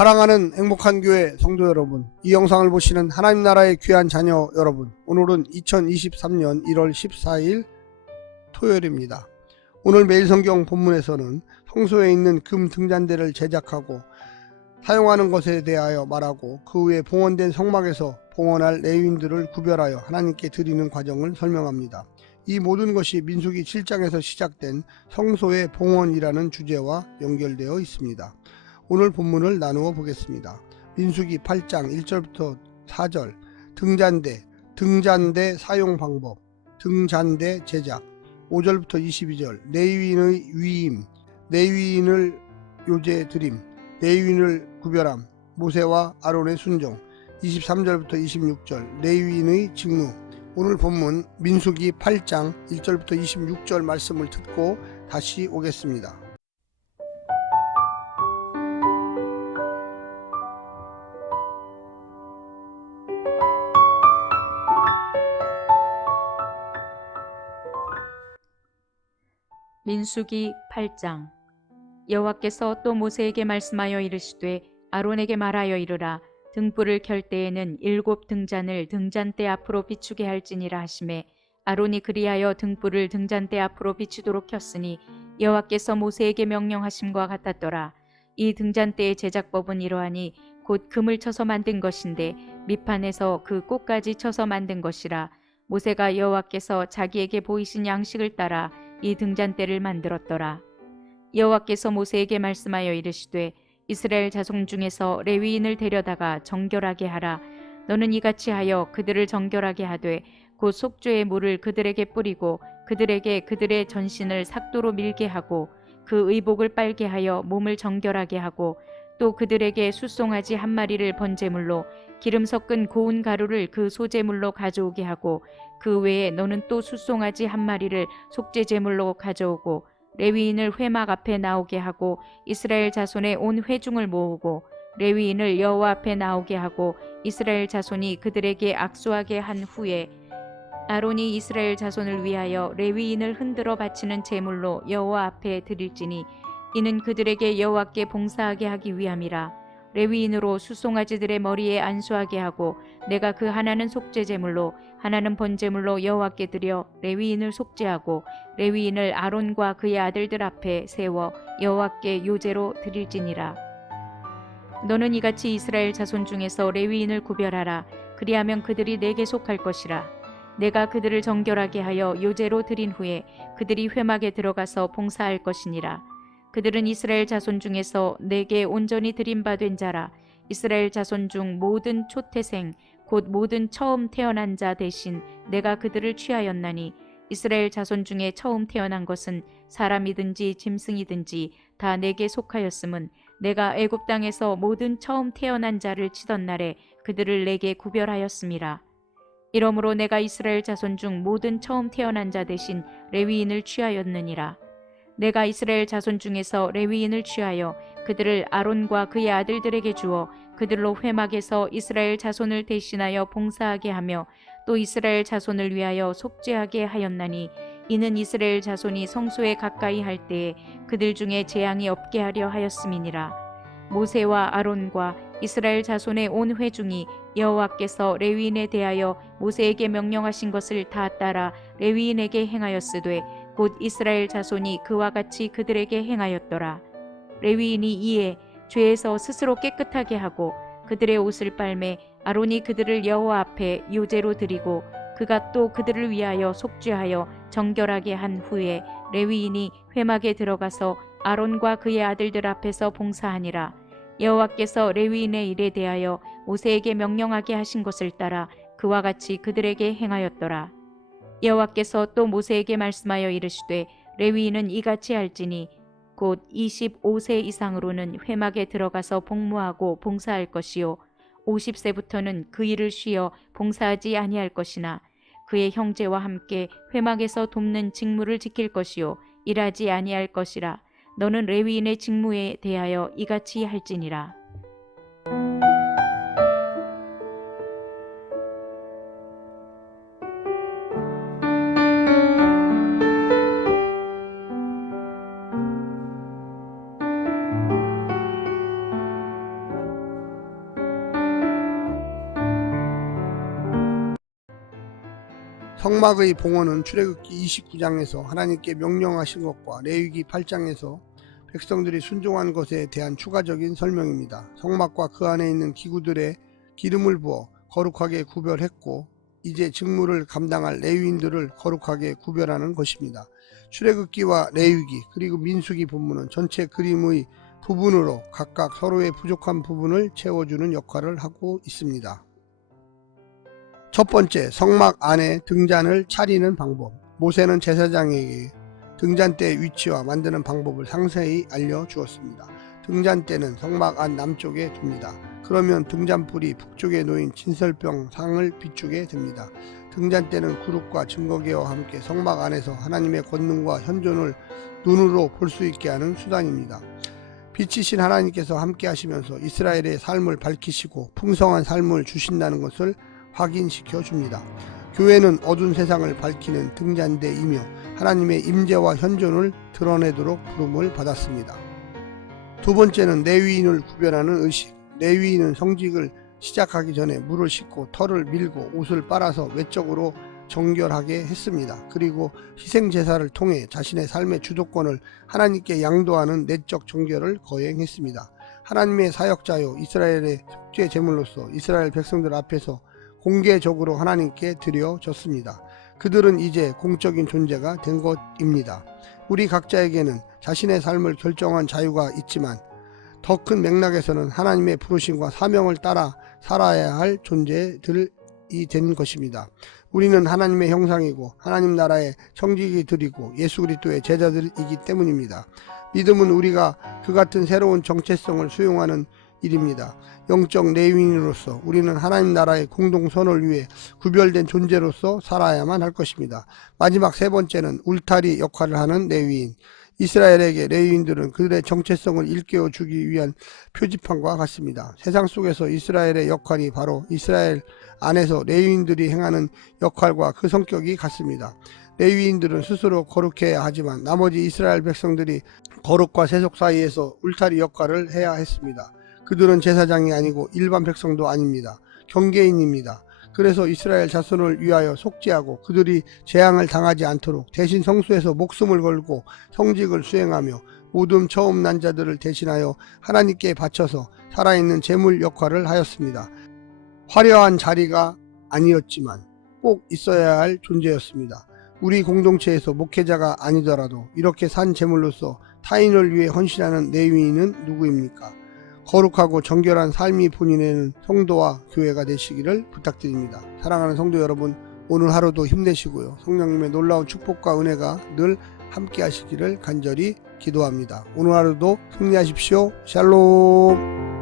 사랑하는 행복한 교회 성도 여러분, 이 영상을 보시는 하나님 나라의 귀한 자녀 여러분, 오늘은 2023년 1월 14일 토요일입니다. 오늘 매일 성경 본문에서는 성소에 있는 금 등잔대를 제작하고 사용하는 것에 대하여 말하고, 그 후에 봉헌된 성막에서 봉헌할 레위인들을 구별하여 하나님께 드리는 과정을 설명합니다. 이 모든 것이 민수기 7장에서 시작된 성소의 봉헌이라는 주제와 연결되어 있습니다. 오늘 본문을 나누어 보겠습니다. 민수기 8장 1절부터 4절, 등잔대 사용 방법, 등잔대 제작, 5절부터 22절, 레위인의 위임, 레위인을 요제 드림, 레위인을 구별함, 모세와 아론의 순종, 23절부터 26절, 레위인의 직무. 오늘 본문 민수기 8장 1절부터 26절 말씀을 듣고 다시 오겠습니다. 민수기 8장. 여호와께서 또 모세에게 말씀하여 이르시되 아론에게 말하여 이르라. 등불을 켤 때에는 7 등잔을 등잔대 앞으로 비추게 할지니라 하시매, 아론이 그리하여 등불을 등잔대 앞으로 비추도록 켰으니 여호와께서 모세에게 명령하심과 같았더라. 이 등잔대의 제작법은 이러하니 곧 금을 쳐서 만든 것인데 밑판에서 그 꽃까지 쳐서 만든 것이라. 모세가 여호와께서 자기에게 보이신 양식을 따라 이 등잔대를 만들었더라. 여호와께서 모세에게 말씀하여 이르시되 이스라엘 자손 중에서 레위인을 데려다가 정결하게 하라. 너는 이같이 하여 그들을 정결하게 하되 곧 속죄의 물을 그들에게 뿌리고 그들에게 그들의 전신을 삭도로 밀게 하고 그 의복을 빨게 하여 몸을 정결하게 하고, 또 그들에게 숫송아지 1마리를 번제물로 기름 섞은 고운 가루를 그 소제물로 가져오게 하고, 그 외에 너는 또 숫송아지 1마리를 속죄제물로 가져오고 레위인을 회막 앞에 나오게 하고 이스라엘 자손의 온 회중을 모으고 레위인을 여호와 앞에 나오게 하고 이스라엘 자손이 그들에게 악수하게 한 후에 아론이 이스라엘 자손을 위하여 레위인을 흔들어 바치는 제물로 여호와 앞에 드릴지니 이는 그들에게 여호와께 봉사하게 하기 위함이라. 레위인으로 숫송아지들의 머리에 안수하게 하고 내가 그 하나는 속죄제물로 하나는 번제물로 여호와께 드려 레위인을 속죄하고 레위인을 아론과 그의 아들들 앞에 세워 여호와께 요제로 드릴지니라. 너는 이같이 이스라엘 자손 중에서 레위인을 구별하라. 그리하면 그들이 내게 속할 것이라. 내가 그들을 정결하게 하여 요제로 드린 후에 그들이 회막에 들어가서 봉사할 것이니라. 그들은 이스라엘 자손 중에서 내게 온전히 드림받은 자라. 이스라엘 자손 중 모든 초태생 곧 모든 처음 태어난 자 대신 내가 그들을 취하였나니, 이스라엘 자손 중에 처음 태어난 것은 사람이든지 짐승이든지 다 내게 속하였음은 내가 애굽 땅에서 모든 처음 태어난 자를 치던 날에 그들을 내게 구별하였음이라. 이러므로 내가 이스라엘 자손 중 모든 처음 태어난 자 대신 레위인을 취하였느니라. 내가 이스라엘 자손 중에서 레위인을 취하여 그들을 아론과 그의 아들들에게 주어 그들로 회막에서 이스라엘 자손을 대신하여 봉사하게 하며 또 이스라엘 자손을 위하여 속죄하게 하였나니, 이는 이스라엘 자손이 성소에 가까이 할 때에 그들 중에 재앙이 없게 하려 하였음이니라. 모세와 아론과 이스라엘 자손의 온 회중이 여호와께서 레위인에 대하여 모세에게 명령하신 것을 다 따라 레위인에게 행하였으되 곧 이스라엘 자손이 그와 같이 그들에게 행하였더라. 레위인이 이에 죄에서 스스로 깨끗하게 하고 그들의 옷을 빨매 아론이 그들을 여호와 앞에 요제로 드리고 그가 또 그들을 위하여 속죄하여 정결하게 한 후에 레위인이 회막에 들어가서 아론과 그의 아들들 앞에서 봉사하니라. 여호와께서 레위인의 일에 대하여 모세에게 명령하게 하신 것을 따라 그와 같이 그들에게 행하였더라. 여호와께서 또 모세에게 말씀하여 이르시되 레위인은 이같이 할지니 곧 25세 이상으로는 회막에 들어가서 복무하고 봉사할 것이요 50세부터는 그 일을 쉬어 봉사하지 아니할 것이나 그의 형제와 함께 회막에서 돕는 직무를 지킬 것이요 일하지 아니할 것이라. 너는 레위인의 직무에 대하여 이같이 할지니라. 성막의 봉헌은 출애굽기 29장에서 하나님께 명령하신 것과 레위기 8장에서 백성들이 순종한 것에 대한 추가적인 설명입니다. 성막과 그 안에 있는 기구들에 기름을 부어 거룩하게 구별했고 이제 직무를 감당할 레위인들을 거룩하게 구별하는 것입니다. 출애굽기와 레위기 그리고 민수기 본문은 전체 그림의 부분으로 각각 서로의 부족한 부분을 채워주는 역할을 하고 있습니다. 첫 번째, 성막 안에 등잔을 차리는 방법. 모세는 제사장에게 등잔대의 위치와 만드는 방법을 상세히 알려주었습니다. 등잔대는 성막 안 남쪽에 둡니다. 그러면 등잔불이 북쪽에 놓인 진설병 상을 비추게 됩니다. 등잔대는 구름과 증거계와 함께 성막 안에서 하나님의 권능과 현존을 눈으로 볼 수 있게 하는 수단입니다. 빛이신 하나님께서 함께 하시면서 이스라엘의 삶을 밝히시고 풍성한 삶을 주신다는 것을 확인시켜 줍니다. 교회는 어두운 세상을 밝히는 등잔대이며 하나님의 임재와 현존을 드러내도록 부름을 받았습니다. 두 번째는 레위인을 구별하는 의식. 레위인은 성직을 시작하기 전에 물을 씻고 털을 밀고 옷을 빨아서 외적으로 정결하게 했습니다. 그리고 희생제사를 통해 자신의 삶의 주도권을 하나님께 양도하는 내적 정결을 거행했습니다. 하나님의 사역자요 이스라엘의 속죄 제물로서 이스라엘 백성들 앞에서 공개적으로 하나님께 드려졌습니다. 그들은 이제 공적인 존재가 된 것입니다. 우리 각자에게는 자신의 삶을 결정한 자유가 있지만 더 큰 맥락에서는 하나님의 부르심과 사명을 따라 살아야 할 존재들이 된 것입니다. 우리는 하나님의 형상이고 하나님 나라의 청지기들이고 예수 그리스도의 제자들이기 때문입니다. 믿음은 우리가 그 같은 새로운 정체성을 수용하는 일입니다. 영적 레위인으로서 우리는 하나님 나라의 공동선을 위해 구별된 존재로서 살아야만 할 것입니다. 마지막 세 번째는 울타리 역할을 하는 레위인. 이스라엘에게 레위인들은 그들의 정체성을 일깨워 주기 위한 표지판과 같습니다. 세상 속에서 이스라엘의 역할이 바로 이스라엘 안에서 레위인들이 행하는 역할과 그 성격이 같습니다. 레위인들은 스스로 거룩해야 하지만 나머지 이스라엘 백성들이 거룩과 세속 사이에서 울타리 역할을 해야 했습니다. 그들은 제사장이 아니고 일반 백성도 아닙니다. 경계인입니다. 그래서 이스라엘 자손을 위하여 속죄하고 그들이 재앙을 당하지 않도록 대신 성소에서 목숨을 걸고 성직을 수행하며 모든 처음 난 자들을 대신하여 하나님께 바쳐서 살아있는 제물 역할을 하였습니다. 화려한 자리가 아니었지만 꼭 있어야 할 존재였습니다. 우리 공동체에서 목회자가 아니더라도 이렇게 산 제물로서 타인을 위해 헌신하는 레위인은 누구입니까? 거룩하고 정결한 삶이 본인에는 성도와 교회가 되시기를 부탁드립니다. 사랑하는 성도 여러분, 오늘 하루도 힘내시고요. 성령님의 놀라운 축복과 은혜가 늘 함께 하시기를 간절히 기도합니다. 오늘 하루도 승리하십시오. 샬롬.